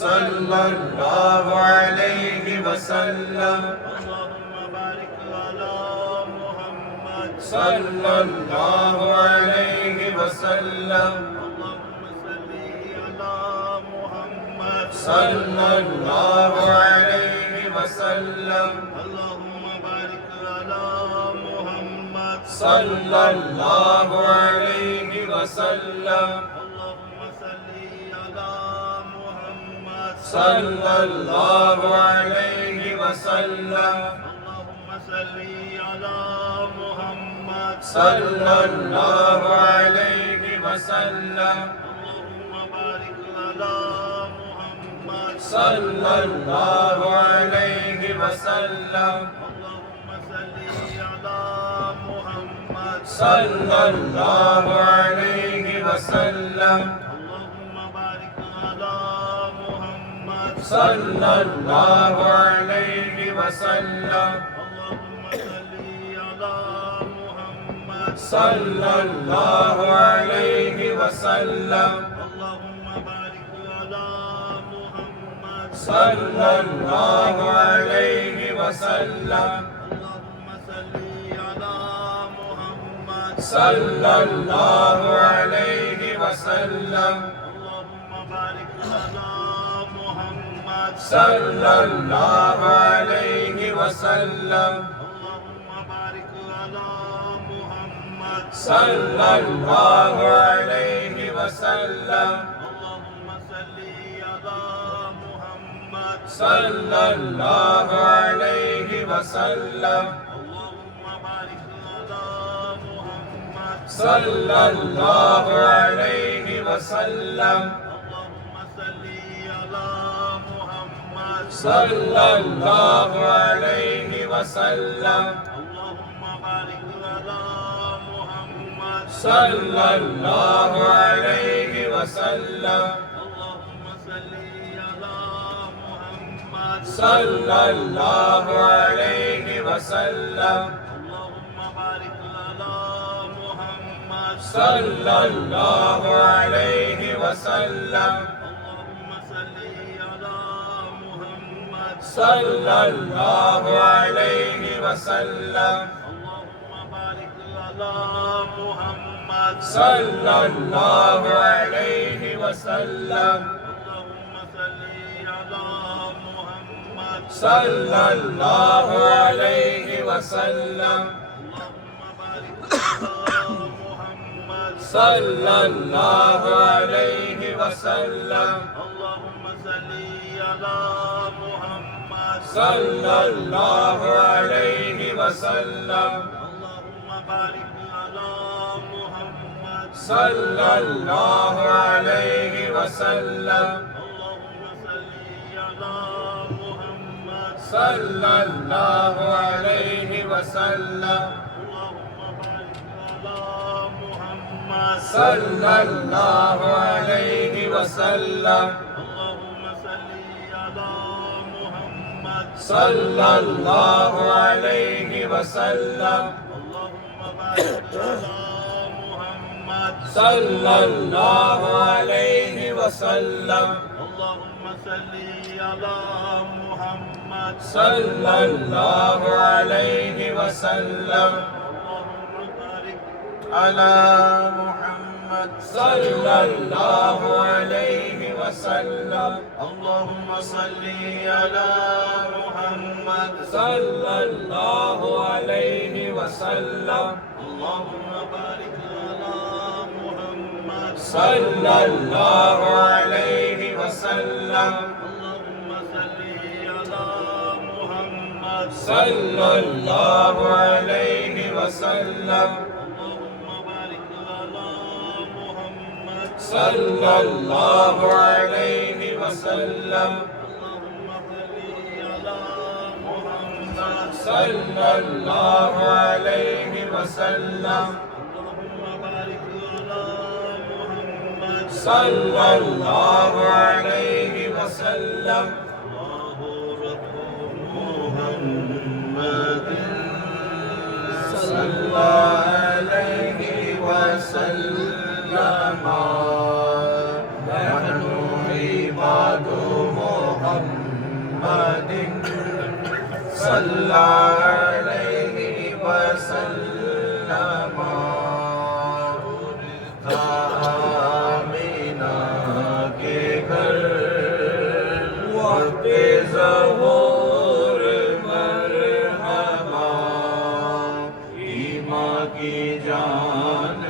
sallallahu alayhi wa sallam. Allahumma barik ala Muhammad Sallallahu alayhi wa sallam. Allahumma salli ala Muhammad Sallallahu alayhi wa sallam. Allahumma barik ala Muhammad Sallallahu alayhi wa sallam. Allahumma salli ala Muhammad Sallallahu alayhi wa sallam. Allahumma salli ala Muhammad Sallallahu alayhi wa sallam. Allahumma barik ala Muhammad Sallallahu alayhi wa sallam. Allahumma salli ala Muhammad Sallallahu alayhi wa sallam. Allahumma barik ala Muhammad Sallallahu alayhi wa sallam. Allahumma salli ala Muhammad Sallallahu alayhi wa sallam. Allahumma barik ala Muhammad Sallallahu alayhi wa sallam. Allahumma salli ala Muhammad Sallallahu alayhi wa sallam. Allahumma barik ala Muhammad Sallallahu alayhi wa sallam. Allahumma barik ala Muhammad Sallallahu alayhi wa sallam. Allahumma salli ala Muhammad Sallallahu alayhi wa sallam. Allahumma barik ala Muhammad Sallallahu alayhi wa sallam. Allahumma salli ala Muhammad Sallallahu alayhi wa sallam. Allahumma barik ala Muhammad Sallallahu alayhi wa sallam. Allahumma salli ala Muhammad Sallallahu alayhi wa sallam. Allahumma barik ala Muhammad Sallallahu alayhi wa sallam. Allahumma salli ala Muhammad Sallallahu alayhi wa sallam. Allahumma barik ala Muhammad Sallallahu alayhi wa sallam. Allahumma salli ala Muhammad Sallallahu alayhi wa sallam. Allahumma barik ala Muhammad Sallallahu alayhi wa sallam. Allahumma salli ala Muhammad Sallallahu alayhi wa sallam. Allahumma barik ala Muhammad Sallallahu alayhi wa sallam. Allahumma salli ala Muhammad Sallallahu alayhi wa sallam. Allahumma barik ala Muhammad Sallallahu alayhi wa sallam. Allahumma salli ala Muhammad Sallallahu alayhi wa sallam. Allahumma barik ala Muhammad Sallallahu alayhi wa sallam. Allahumma salli ala Muhammad Sallallahu alayhi wa sallam. Allahumma barik على محمد صلى الله عليه وسلم. اللهم صل على محمد صلى الله عليه وسلم. اللهم بارك على محمد صلى الله عليه وسلم. اللهم صل على محمد صلى الله عليه وسلم. اللهم بارك على محمد صلى الله عليه وسلم. اللهم صل على محمد صلى الله عليه وسلم. اللهم بارك على محمد صلى الله عليه وسلم. الله رب محمد صلى عليه وسلم. نحن عباد صلى عليه وسلم آمینہ کے گھر وقت ظہور مرحبا ایماں کی جان